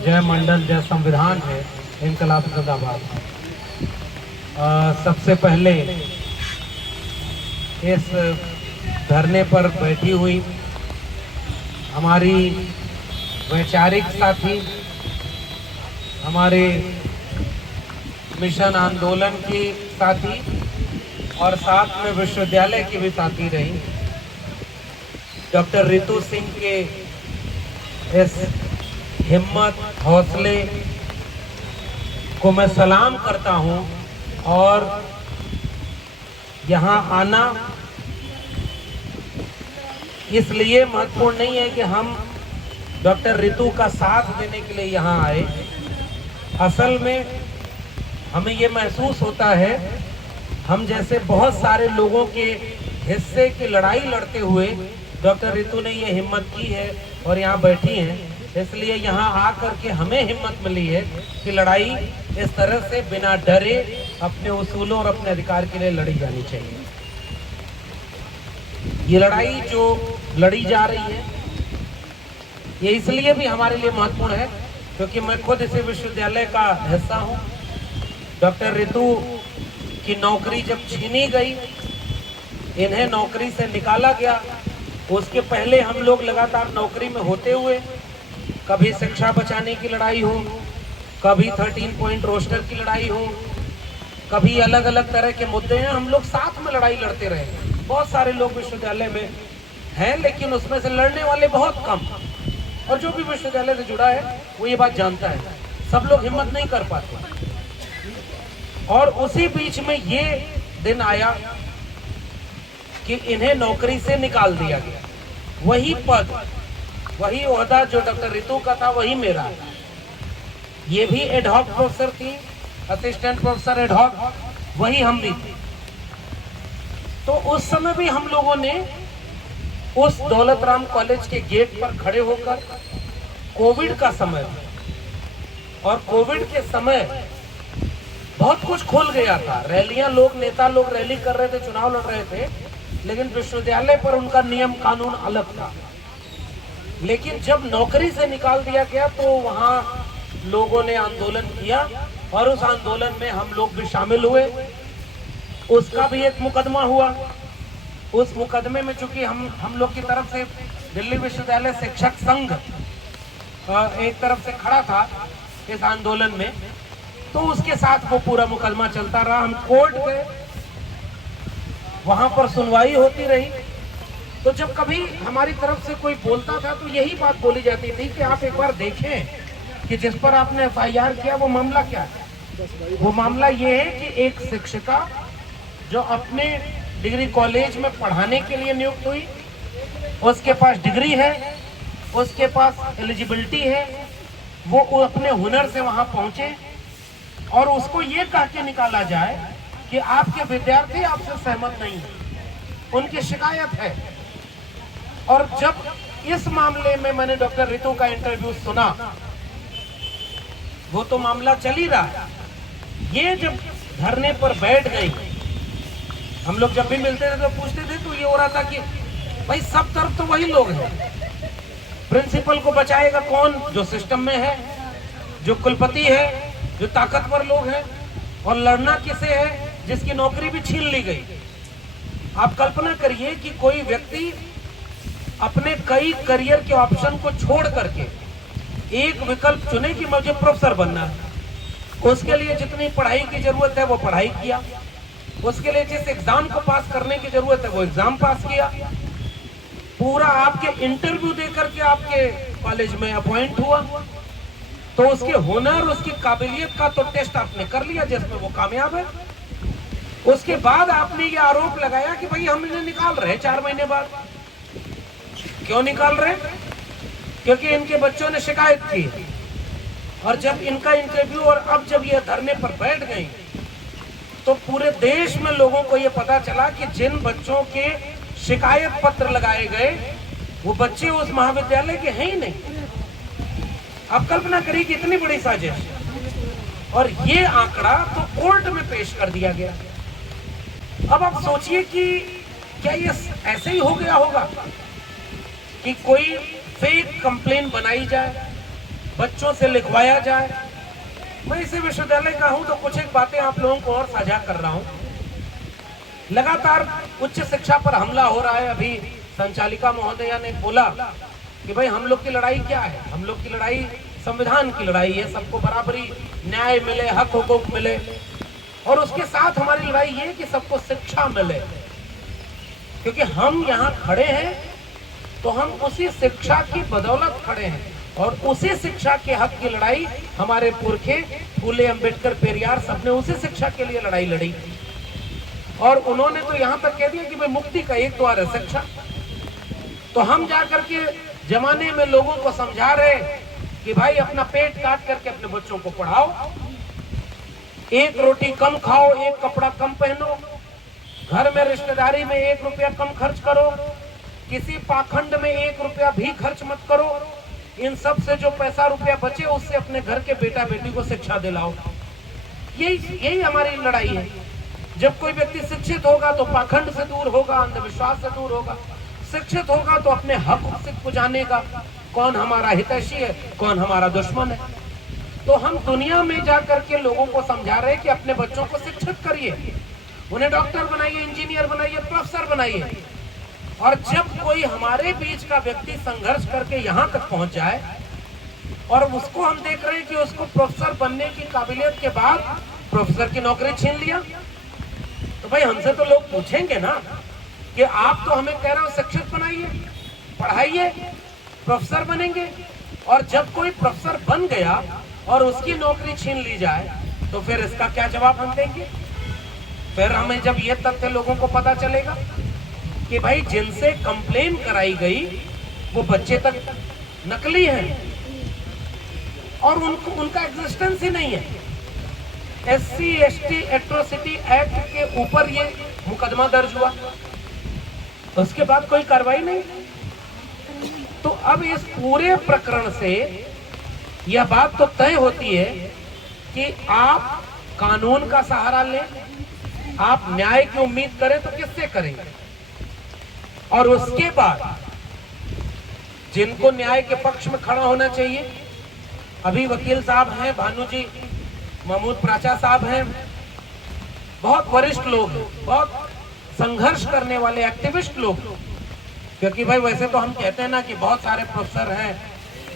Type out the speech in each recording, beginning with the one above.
जय मंडल जय संविधान है, इनकलाब जिंदाबाद। सबसे पहले इस धरने पर बैठी हुई हमारी वैचारिक साथी, हमारे मिशन आंदोलन की साथी और साथ में विश्वविद्यालय की भी साथी रही, डॉक्टर रितु सिंह के इस हिम्मत हौसले को मैं सलाम करता हूं। और यहाँ आना इसलिए महत्वपूर्ण नहीं है कि हम डॉक्टर रितु का साथ देने के लिए यहाँ आए। असल में हमें ये महसूस होता है, हम जैसे बहुत सारे लोगों के हिस्से की लड़ाई लड़ते हुए डॉक्टर रितु ने ये हिम्मत की है और यहाँ बैठी हैं, इसलिए यहाँ आकर के हमें हिम्मत मिली है कि लड़ाई इस तरह से बिना डरे अपने उसूलों और अपने अधिकार के लिए लड़ी जानी चाहिए। ये लड़ाई जो लड़ी जा रही है ये इसलिए भी हमारे लिए महत्वपूर्ण है क्योंकि मैं खुद इसी विश्वविद्यालय का हिस्सा हूँ। डॉक्टर रितु की नौकरी जब छीनी गई, इन्हें नौकरी से निकाला गया, उसके पहले हम लोग लगातार नौकरी में होते हुए कभी शिक्षा बचाने की लड़ाई हो, कभी 13 पॉइंट रोस्टर की लड़ाई हो, कभी अलग अलग तरह के मुद्दे हैं, हम लोग साथ में लड़ाई लड़ते रहे। बहुत सारे लोग विश्वविद्यालय में हैं लेकिन उसमें से लड़ने वाले बहुत कम, और जो भी विश्वविद्यालय से जुड़ा है वो ये बात जानता है, सब लोग हिम्मत नहीं कर पाते। और उसी बीच में ये दिन आया कि इन्हें नौकरी से निकाल दिया गया। वही पद, वही ओहदा जो डॉक्टर रितु का था वही मेरा। ये भी एडहॉक प्रोफेसर थी, असिस्टेंट प्रोफेसर एडहॉक, वही हम भी थे। तो उस समय भी हम लोगों ने उस दौलत राम कॉलेज के गेट पर खड़े होकर, कोविड का समय और कोविड के समय बहुत कुछ खुल गया था, रैलियां, लोग नेता लोग रैली कर रहे थे, चुनाव लड़ रहे थे, लेकिन विश्वविद्यालय पर उनका नियम कानून अलग था। लेकिन जब नौकरी से निकाल दिया गया तो वहां लोगों ने आंदोलन किया और उस आंदोलन में हम लोग भी शामिल हुए। उसका भी एक मुकदमा हुआ। उस मुकदमे में चूंकि हम लोग की तरफ से दिल्ली विश्वविद्यालय शिक्षक संघ एक तरफ से खड़ा था इस आंदोलन में, तो उसके साथ वो पूरा मुकदमा चलता रहा। हम कोर्ट गए, वहां पर सुनवाई होती रही। तो जब कभी हमारी तरफ से कोई बोलता था तो यही बात बोली जाती थी कि आप एक बार देखें कि जिस पर आपने FIR किया वो मामला क्या है। वो मामला ये है कि एक शिक्षिका जो अपने डिग्री कॉलेज में पढ़ाने के लिए नियुक्त हुई, उसके पास डिग्री है, उसके पास एलिजिबिलिटी है, वो अपने हुनर से वहां पहुंचे और उसको ये कह के निकाला जाए कि आपके विद्यार्थी आपसे सहमत नहीं है, उनकी शिकायत है। और जब इस मामले में मैंने डॉक्टर रितु का इंटरव्यू सुना, वो तो मामला चल ही रहा, ये जब धरने पर बैठ गई, हम लोग जब भी मिलते थे तो पूछते थे तो ये हो रहा था कि भाई सब तरफ तो वही लोग हैं, प्रिंसिपल को बचाएगा कौन? जो सिस्टम में है, जो कुलपति है, जो ताकतवर लोग हैं, और लड़ना किसे है जिसकी नौकरी भी छीन ली गई। आप कल्पना करिए कि कोई व्यक्ति अपने कई करियर के ऑप्शन को छोड़ करके एक विकल्प चुने कि मुझे प्रोफेसर बनना है, उसके लिए जितनी पढ़ाई की जरूरत है वो पढ़ाई किया, उसके लिए जिस एग्जाम को पास करने की जरूरत है वो एग्जाम पास किया, पूरा आपके इंटरव्यू देकर के आपके कॉलेज में अपॉइंट हुआ, तो उसके हुनर, उसकी काबिलियत का तो टेस्ट आपने कर लिया जिसमें वो कामयाब है। उसके बाद आपने ये आरोप लगाया कि भाई हम इन्हें निकाल रहे हैं 4 महीने बाद। क्यों निकाल रहे? क्योंकि इनके बच्चों ने शिकायत की। और जब इनका इंटरव्यू और अब जब ये धरने पर बैठ गई तो पूरे देश में लोगों को ये पता चला कि जिन बच्चों के शिकायत पत्र लगाए गए वो बच्चे उस महाविद्यालय के हैं ही नहीं। आप कल्पना करिए कि इतनी बड़ी साजिश, और ये आंकड़ा तो कोर्ट में पेश कर दिया गया। अब आप सोचिए कि क्या ये ऐसे ही हो गया होगा कि कोई फेक कंप्लेन बनाई जाए, बच्चों से लिखवाया जाए। मैं इसी विश्वविद्यालय का हूं तो कुछ एक बातें आप लोगों को और साझा कर रहा हूं। लगातार उच्च शिक्षा पर हमला हो रहा है। अभी संचालिका महोदया ने बोला कि भाई हम लोग की लड़ाई क्या है, हम लोग की लड़ाई संविधान की लड़ाई है, सबको बराबरी न्याय मिले, हक हुकूक मिले, और उसके साथ हमारी लड़ाई ये कि सबको शिक्षा मिले। क्योंकि हम यहाँ खड़े हैं तो हम उसी शिक्षा की बदौलत खड़े हैं, और उसी शिक्षा के हक की लड़ाई हमारे पुरखे फूले, अंबेडकर, पेरियार सबने उसी शिक्षा के लिए लड़ाई लड़ी। और उन्होंने तो यहाँ तक कह दिया कि भाई मुक्ति का एक द्वार है शिक्षा। तो हम जाकर के जमाने में लोगों को समझा रहे कि भाई अपना पेट काट करके अपने बच्चों को पढ़ाओ, एक रोटी कम खाओ, एक कपड़ा कम पहनो, घर में रिश्तेदारी में 1 रुपया कम खर्च करो, किसी पाखंड में 1 रुपया भी खर्च मत करो, इन सब से जो पैसा रुपया बचे उससे अपने घर के बेटा बेटी को शिक्षा दिलाओ। यही हमारी लड़ाई है। जब कोई व्यक्ति शिक्षित होगा तो पाखंड से दूर होगा, अंधविश्वास से दूर होगा, शिक्षित होगा तो अपने हक को जानेगा, कौन हमारा हितैषी है, कौन हमारा दुश्मन है। तो हम दुनिया में जाकर के लोगों को समझा रहे हैं कि अपने बच्चों को शिक्षित करिए, उन्हें डॉक्टर बनाइए, इंजीनियर बनाइए, प्रोफेसर बनाइए। और जब कोई हमारे बीच का व्यक्ति संघर्ष करके यहाँ तक पहुंच जाए और उसको हम देख रहे हैं कि उसको प्रोफेसर बनने की काबिलियत के बाद प्रोफेसर की नौकरी छीन लिया, तो भाई हमसे तो लोग पूछेंगे ना कि आप तो हमें कह रहे हो शिक्षित बनाइए, पढ़ाइए, प्रोफेसर बनेंगे, और जब कोई प्रोफेसर बन गया और उसकी नौकरी छीन ली जाए तो फिर इसका क्या जवाब हम देंगे? फिर हमें जब ये तथ्य लोगों को पता चलेगा कि भाई जिनसे कंप्लेन कराई गई वो बच्चे तक नकली हैं और उनका एग्जिस्टेंस ही नहीं है। SC ST एट्रोसिटी एक्ट के ऊपर ये मुकदमा दर्ज हुआ, उसके बाद कोई कार्रवाई नहीं। तो अब इस पूरे प्रकरण से यह बात तो तय होती है कि आप कानून का सहारा लें, आप न्याय की उम्मीद करें तो किससे करेंगे? और उसके बाद जिनको न्याय के पक्ष में खड़ा होना चाहिए, अभी वकील साहब हैं, भानु जी, महमूद प्राचा साहब हैं, बहुत वरिष्ठ लोग हैं, बहुत संघर्ष करने वाले एक्टिविस्ट लोग। क्योंकि भाई वैसे तो हम कहते हैं ना कि बहुत सारे प्रोफेसर हैं,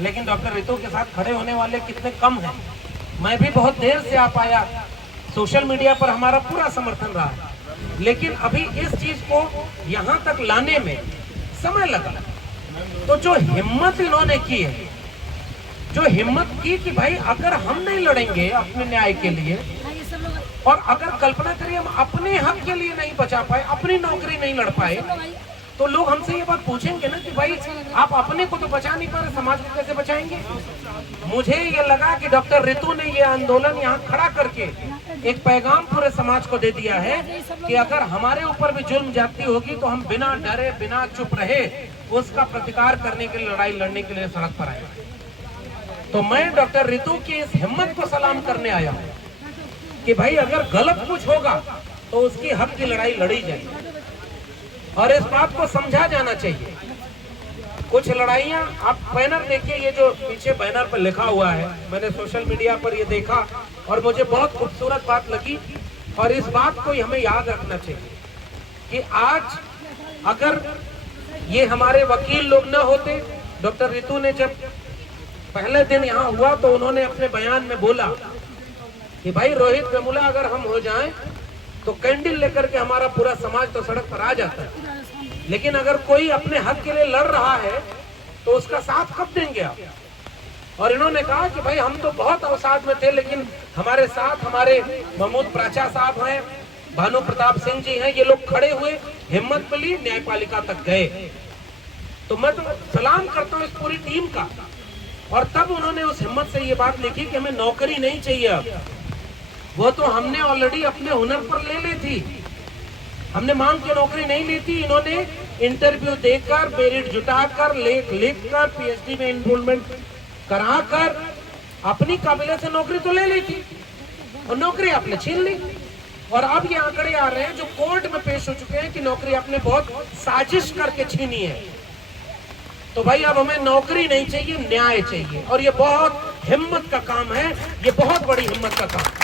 लेकिन डॉक्टर रितु के साथ खड़े होने वाले कितने कम हैं। मैं भी बहुत देर से आ पाया, सोशल मीडिया पर हमारा पूरा समर्थन रहा, लेकिन अभी इस चीज को यहाँ तक लाने में समय लगा। तो जो हिम्मत इन्होंने की है, जो हिम्मत की कि भाई अगर हम नहीं लड़ेंगे अपने न्याय के लिए, और अगर कल्पना करिए हम अपने हक के लिए नहीं बचा पाए, अपनी नौकरी नहीं लड़ पाए, तो लोग हमसे ये बात पूछेंगे ना कि भाई आप अपने को तो बचा नहीं पा रहे, समाज को कैसे बचाएंगे? मुझे ये लगा कि डॉक्टर रितु ने ये आंदोलन यहाँ खड़ा करके एक पैगाम पूरे समाज को दे दिया है कि अगर हमारे ऊपर भी जुल्म ज्यादती होगी तो हम बिना डरे, बिना चुप रहे उसका प्रतिकार करने के लिए, लड़ाई लड़ने के लिए सड़क पर आए। तो मैं डॉक्टर रितु की इस हिम्मत को सलाम करने आया हूँ कि भाई अगर गलत कुछ होगा तो उसकी हक की लड़ाई लड़ी जाए और इस बात को समझा जाना चाहिए। कुछ लड़ाइयाँ, आप बैनर देखिए, ये जो पीछे बैनर पर लिखा हुआ है, मैंने सोशल मीडिया पर ये देखा और मुझे बहुत खूबसूरत बात लगी, और इस बात को हमें याद रखना चाहिए कि आज अगर ये हमारे वकील लोग न होते, डॉक्टर रितु ने जब पहले दिन यहाँ हुआ तो उन्होंने अपने बयान में बोला कि भाई रोहित वेमुला अगर हम हो जाएं तो कैंडल लेकर के हमारा पूरा समाज तो सड़क पर आ जाता है, लेकिन अगर कोई अपने हक के लिए लड़ रहा है तो उसका साथ कब देंगे आप? और इन्होंने कहा कि भाई हम तो बहुत अवसाद में थे, लेकिन हमारे साथ हमारे महमूद प्राचा साहब हैं, भानु प्रताप सिंह जी हैं, ये लोग खड़े हुए, हिम्मत मिली, न्यायपालिका तक गए। तो मैं तो सलाम करता हूँ इस पूरी टीम का। और तब उन्होंने उस हिम्मत से ये बात लिखी कि हमें नौकरी नहीं चाहिए अब, वो तो हमने ऑलरेडी अपने हुनर पर ले ली थी, हमने मांग की नौकरी नहीं ली थी। इन्होंने इंटरव्यू देकर, मेरिट जुटाकर, लेख लिखकर, PhD में एनरोलमेंट कराकर अपनी काबिलियत से नौकरी तो ले ली थी, और नौकरी आपने छीन ली। और अब ये आंकड़े आ रहे हैं जो कोर्ट में पेश हो चुके हैं कि नौकरी आपने बहुत साजिश करके छीनी है। तो भाई अब हमें नौकरी नहीं चाहिए, न्याय चाहिए, और ये बहुत हिम्मत का काम है, ये बहुत बड़ी हिम्मत का काम है।